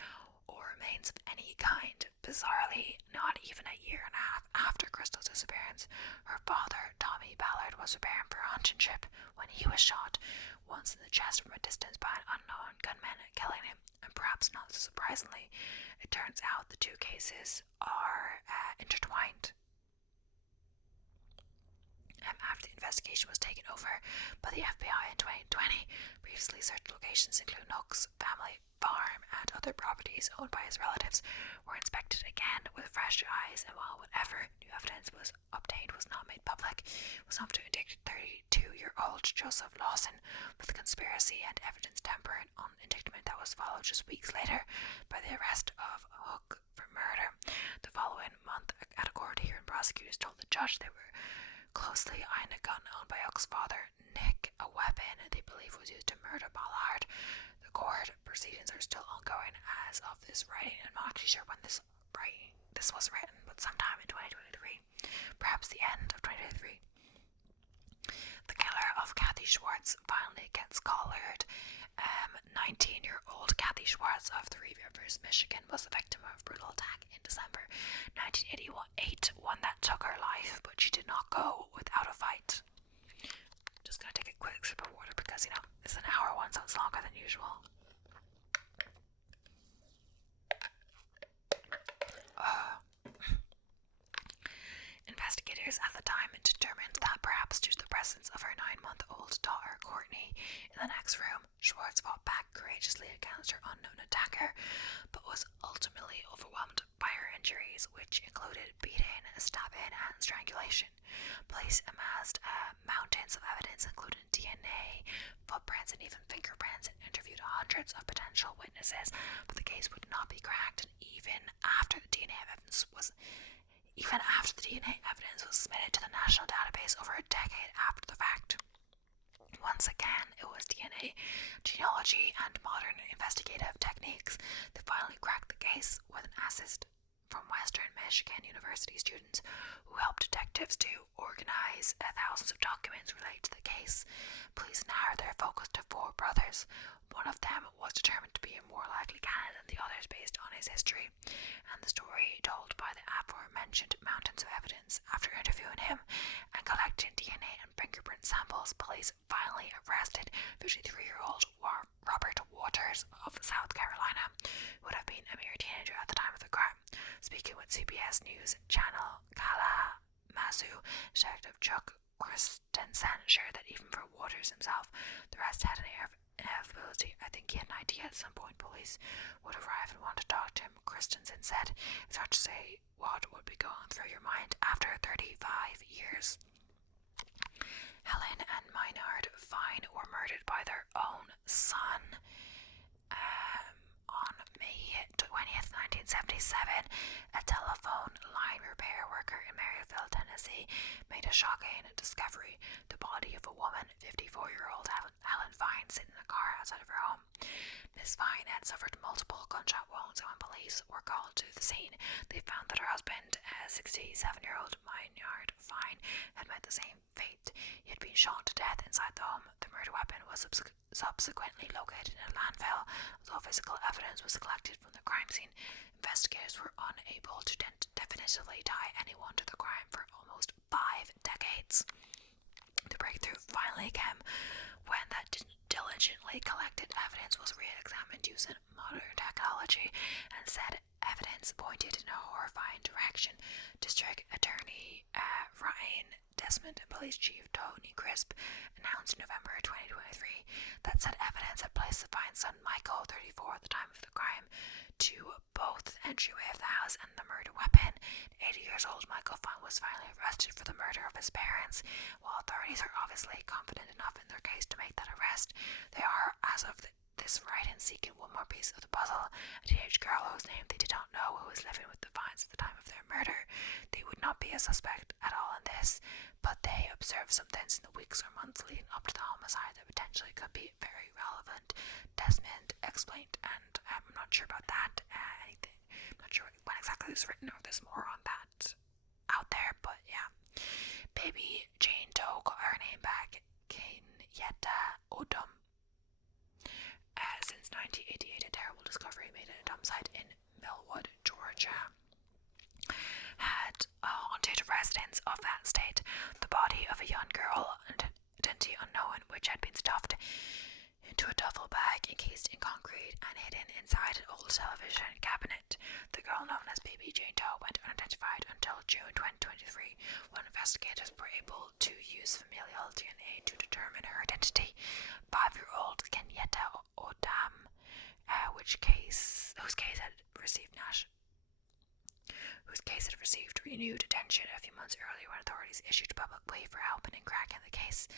or remains of any kind. Bizarrely, not even a year and a half after Crystal's disappearance, her father, Tommy Ballard, was preparing for a hunting trip when he was shot, once in the chest from a distance by an unknown gunman, killing him. And perhaps not so surprisingly, it turns out the two cases are intertwined. After the investigation was taken over by the FBI in 2020, previously searched locations including Hook's family farm and other properties owned by his relatives were inspected again with fresh eyes, and while whatever new evidence was obtained was not made public, it was enough to indict 32-year-old Joseph Lawson with conspiracy and evidence tampering, on indictment that was followed just weeks later by the arrest of Hook for murder. The following month, at a court hearing, prosecutors told the judge they were closely eyeing a gun owned by Hook's father, Nick, a weapon they believe was used to murder Ballard. The court proceedings are still ongoing as of this writing. I'm not actually sure when this was written, but sometime in 2023, perhaps the end of 2023. The killer of Kathy Schwartz finally gets collared. 19-year-old Kathy Schwartz of Three Rivers, Michigan, was the victim of a brutal attack in December 1988, one that took her life, but she did not go without a fight. Just gonna take a quick sip of water because, it's an hour one, so it's longer than usual. Investigators at the time determined that perhaps due to the presence of her 9-month-old daughter, Courtney, in the next room, Schwartz fought back courageously against her unknown attacker, but was ultimately overwhelmed by her injuries, which included beating, stabbing, and strangulation. Police amassed mountains of evidence, including DNA, footprints, and even fingerprints, and interviewed hundreds of potential witnesses, but the case would not be cracked, and even after the DNA evidence was submitted to the national database over a decade after the fact. Once again, it was DNA, genealogy, and modern investigative techniques that finally cracked the case, with an assist from Western Michigan University students who helped detectives to organize thousands of documents related to the case. Police narrowed their focus to 4 brothers. One of them was determined to be a more likely candidate than the others based on his history, and the story told by the aforementioned mountains of evidence. After interviewing him and collecting DNA and fingerprint samples, police finally arrested 53-year-old Robert Waters of South Carolina, who would have been a mere teenager at the time of the crime. Speaking with CBS News channel Kalamazoo, Detective Chuck Christensen shared that even for Waters himself, the arrest had an air of inevitability. I think he had an idea at some point police would arrive and want to talk to him, Christensen said. It's hard to say what would be going through your mind after 35 years. Helen and Maynard Fine were murdered by their own son. On May 20th, 1977, a telephone line repair worker in Maryville, Tennessee, made a shocking discovery: the body of a woman, 54-year-old Helen Fine, sitting in a car outside of her home. Miss Fine had suffered multiple gunshot wounds, and when police were called to the scene, they found that her husband, 67-year-old Maynard Fine, had met the same fate. He had been shot to death inside the home. The murder weapon was subsequently located in a landfill. Although physical evidence was collected from the crime scene, investigators were unable to definitively tie anyone to the crime for almost 5 decades. The breakthrough finally came when that diligently collected evidence was re-examined using modern technology, and said evidence pointed in a horrifying direction. District Attorney Ryan Desmond and Police Chief Tony Crisp announced in November 2023 that said evidence had placed the Fine's son Michael, 34 at the time of the crime, to both the entryway of the house and the murder weapon. 80 years old Michael Fine was finally arrested for the murder of his parents. While authorities are obviously confident enough in their case to make that arrest, they are, as of this writing, seeking one more piece of the puzzle: a teenage girl whose name they did not know, who was living with the Fines at the time of their murder. They would not be a suspect at all in this, but they observed some things in the weeks or months leading up to the homicide that potentially could be very relevant, Desmond explained, and I'm not sure about that. I'm not sure when exactly it was written, or there's more on that out there, but yeah. Baby Jane Doe got her name back, Kenyatta Odom. Since 1988, a terrible discovery made at a dump site in Millwood, Georgia, had haunted residents of that state. The body of a young girl which had been stuffed into a duffel bag encased in concrete and hidden inside an old television cabinet. The girl known as Baby Jane Doe went unidentified until June 2023, when investigators were able to use familial DNA to determine her identity. 5-year-old Kenyatta Odam, whose case had received renewed attention a few months earlier when authorities issued a public plea for help in cracking the case.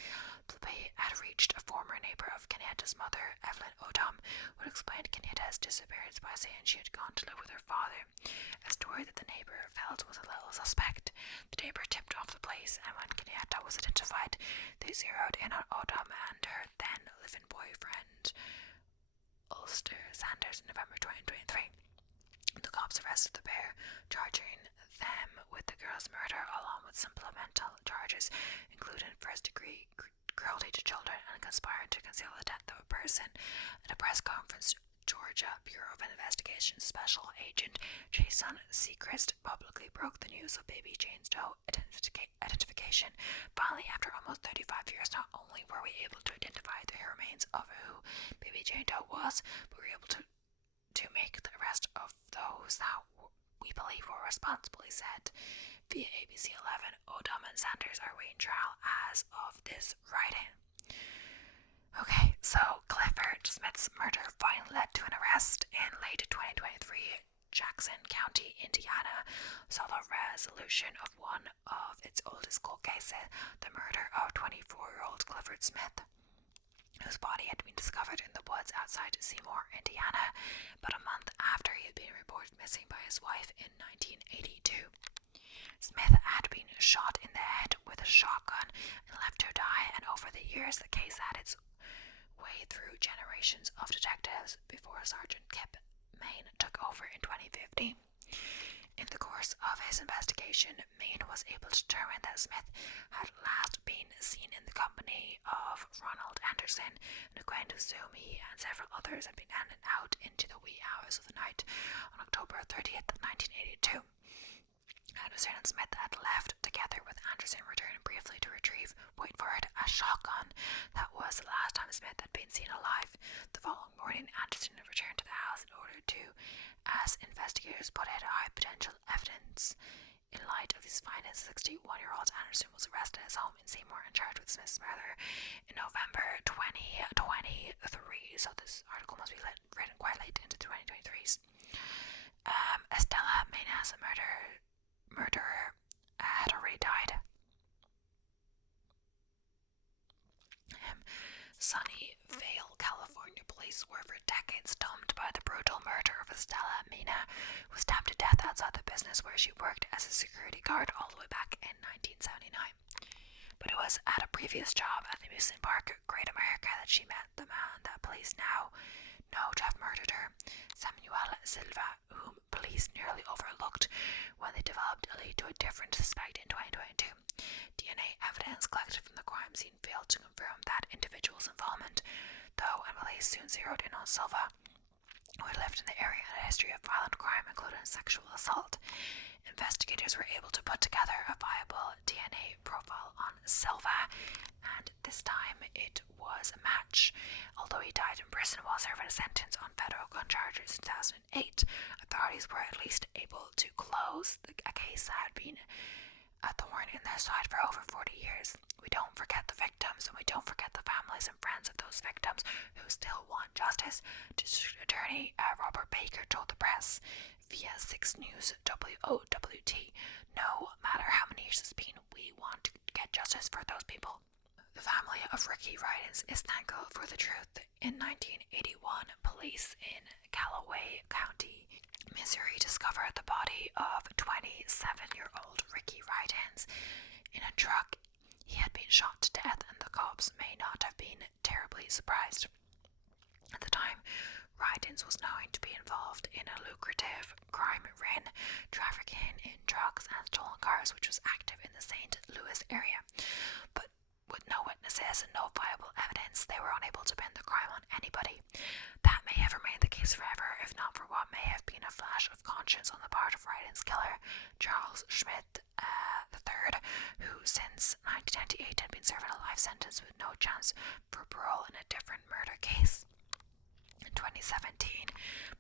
The plea had reached a former neighbour of Kenyatta's mother, Evelyn Odom, who had explained Kenyatta's disappearance by saying she had gone to live with her father, a story that the neighbour felt was a little suspect. The neighbour tipped off the place, and when Kenyatta was identified, they zeroed in on Odom and her then live-in boyfriend, Ulster Sanders, in November 2023. The cops arrested the pair, charging them with the girl's murder along with supplemental charges, including first-degree cruelty to children and conspiring to conceal the death of a person. At a press conference, Georgia Bureau of Investigation Special Agent Jason Seacrest publicly broke the news of Baby Jane Doe identification. Finally, after almost 35 years, not only were we able to identify the remains of who Baby Jane Doe was, but we were able to make the arrest of those that we believe were responsible, he said via ABC 11. Odom and Sanders are awaiting trial as of this writing. Okay, so Clifford Smith's murder finally led to an arrest. In late 2023, Jackson County, Indiana, saw the resolution of one of its oldest cold cases, the murder of 24-year-old Clifford Smith, whose body had been discovered in the woods outside Seymour, Indiana, but a month after he had been reported missing by his wife in 1982. Smith had been shot in the head with a shotgun and left to die, and over the years the case had its way through generations of detectives before Sergeant Kip Main took over in 2015. In the course of his investigation, Main was able to determine that Smith had last been seen in the company of Ronald Anderson, an acquaintance whom he and several others had been handing out into the wee hours of the night on October 30th, 1982. Anderson and Smith had left together, with Anderson returning briefly to retrieve, wait for it, a shotgun. That was the last time Smith had been seen alive. The following morning, Anderson returned to the house in order to, as investigators put it, hide potential evidence. In light of these findings, 61-year-old Anderson was arrested at his home in Seymour and charged with Smith's murder in November 2023. So this article must be written quite late into the 2023s. Estella Mina's murderer had already died. Sunnyvale, California police were for decades stumped by the brutal murder of Estella Mina, who was stabbed to death outside the business where she worked as a security guard all the way back in 1979. But it was at a previous job at the amusement park Great America that she met the man that police now know to have murdered her, Samuel Silva, whom police nearly overlooked when they developed a lead to a different suspect in 2022. DNA evidence collected from the crime scene failed to confirm that individual's involvement, though, and police soon zeroed in on Silva, who had lived in the area and a history of violent crime, including sexual assault. Investigators were able to put together a viable DNA profile on Silva, and this time it was a match. Although he died in prison while serving a sentence on federal gun charges in 2008, authorities were at least able to close a case that had been a thorn in their side for over 40 years. We don't forget the victims, and we don't forget the families and friends of those victims who still want justice, District Attorney Robert Baker told the press via 6 News WOWT. No matter how many years it's been, we want to get justice for those people. The family of Ricky Ridens is thankful for the truth. In 1981, police in Callaway County, Missouri, discovered the body of 27-year-old Ricky Ridens in a truck. He had been shot to death, and the cops may not have been terribly surprised. At the time, Ridens was known to be involved in a lucrative crime ring, trafficking in drugs and stolen cars, which was active in the St. Louis area. But with no witnesses and no viable evidence, they were unable to pin the crime on anybody. That may have remained the case forever, if not for what may have been a flash of conscience on the part of Ridens' killer, Charles Schmidt III, who since 1998 had been serving a life sentence with no chance for parole in a different murder case. In 2017,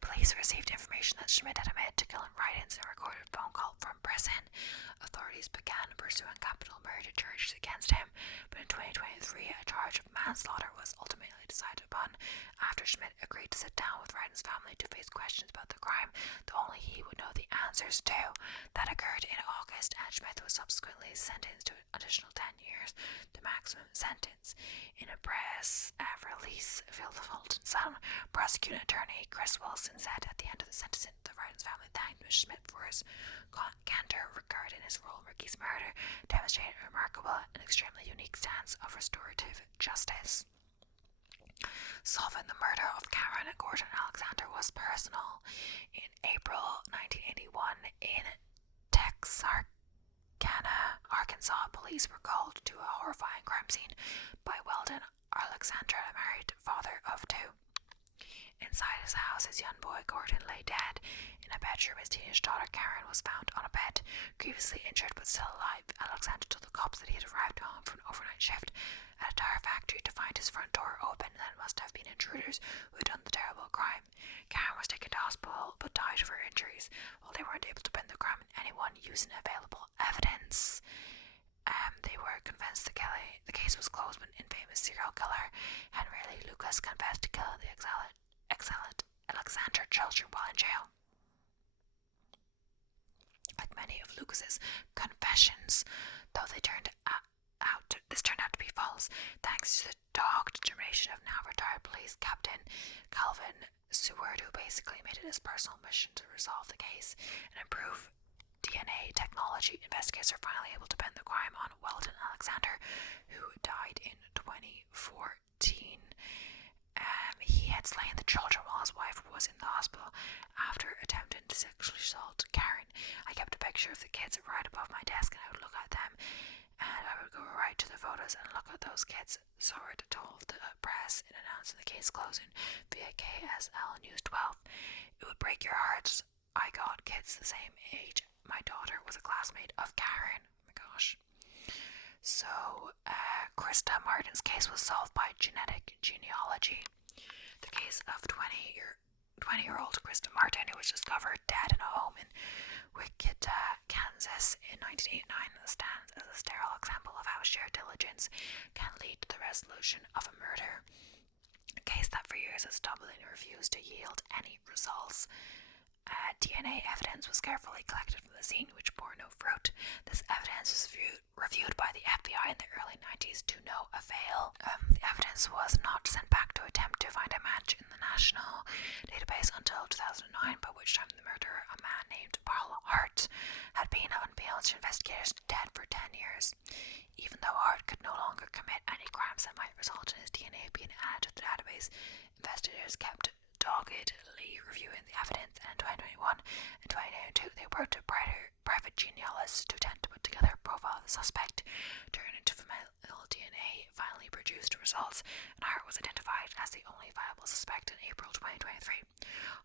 police received information that Schmidt had admitted to killing write-ins in a recorded phone call from prison. Authorities began pursuing capital murder charges against him, but in 2023, a charge of manslaughter was ultimately decided upon after Schmidt agreed to sit down with Wrighton's family to face questions about the crime that only he would know the answers to. That occurred in August, and Schmidt was subsequently sentenced to an additional 10 years, the maximum sentence. In a press release, Phil Fulton Sound prosecuting attorney Chris Wilson said at the end of the sentencing, the Wrighton's family thanked Mr. Schmidt for his canter regarding his role in Ricky's murder, demonstrating a remarkable and extremely unique stance of restorative justice. Solving the murder of Karen Gordon Alexander was personal. In April 1981, in Texarkana, Arkansas, police were called to a horrifying crime scene by Weldon Alexander, a married father of two. Inside his house, his young boy Gordon lay dead. In a bedroom, his teenage daughter Karen was found on a bed, grievously injured but still alive. Alexander told the cops that he had arrived home from an overnight shift at a tire factory to find his front door open, and that it must have been intruders who had done the terrible crime. Karen was taken to hospital but died of her injuries. While they weren't able to pin the crime on anyone using available evidence, they were convinced the case was closed when infamous serial killer Henry Lee Lucas confessed to killing the excellent Alexander children while in jail. Like many of Lucas's confessions, though this turned out to be false, thanks to the dogged determination of now retired police captain Calvin Seward, who basically made it his personal mission to resolve the case and improve DNA technology. Investigators are finally able to pin the crime on Weldon Alexander, who died in 2014. He had slain the children while his wife was in the hospital after attempting to sexually assault Karen. I kept a picture of the kids right above my desk, and I would look at them, and I would go right to the photos and look at those kids. Seward told the press in announcing the case closing via KSL News 12. It would break your hearts. I got kids the same age. My daughter was a classmate of Karen. Oh my gosh. So, Krista Martin's case was solved by genetic genealogy. The case of 20-year-old Krista Martin, who was discovered dead in a home in Wichita, Kansas in 1989, stands as a sterile example of how shared diligence can lead to the resolution of a murder. A case that for years has stubbornly refused to yield any results. DNA evidence was carefully collected from the scene, which bore no fruit. This evidence was reviewed by the FBI in the early 90s to no avail. The evidence was not sent back to attempt to find a match in the national database until 2009, by which time the murderer, a man named Paul Hart, had been, unbeknownst to investigators, dead for 10 years. Even though Hart could no longer commit any crimes that might result in his DNA being added to the database, investigators kept doggedly reviewing the evidence, and in 2021 and 2022 they worked with private genealogists to attempt to put together a profile of the suspect. Turned into familial DNA finally produced results, and Hart was identified as the only viable suspect in April 2023.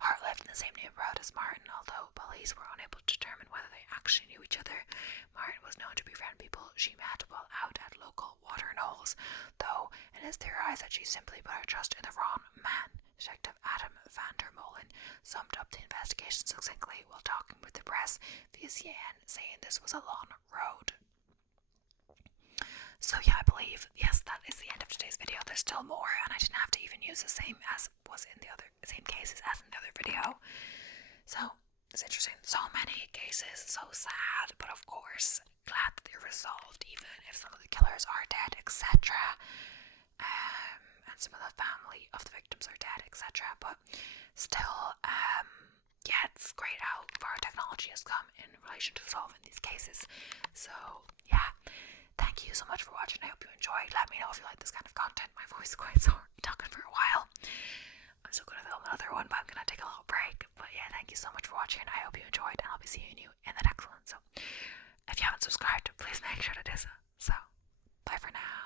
Hart lived in the same neighborhood as Martin, although police were unable to determine whether they actually knew each other. Martin was known to befriend people she met while out at local watering holes, though it is theorized that she simply put her trust in the wrong man. Detective Adam van der Molen summed up the investigation succinctly while talking with the press via CNN, saying this was a long road. So yeah, I believe, yes, that is the end of today's video. There's still more, and I didn't have to even use the same cases as in the other video. So it's interesting. So many cases, so sad, but of course glad that they're resolved, even if some of the killers are dead, etc. And some of the family of the victims are dead, etc. But still, yeah, it's great how far technology has come in relation to solving these cases. So yeah, thank you so much for watching. I hope you enjoyed. Let me know if you like this kind of content. My voice is quite sore. I'm talking for a while. I'm still going to film another one, but I'm going to take a little break. But yeah, thank you so much for watching. I hope you enjoyed, and I'll be seeing you in the next one. So if you haven't subscribed, please make sure to do so. So bye for now.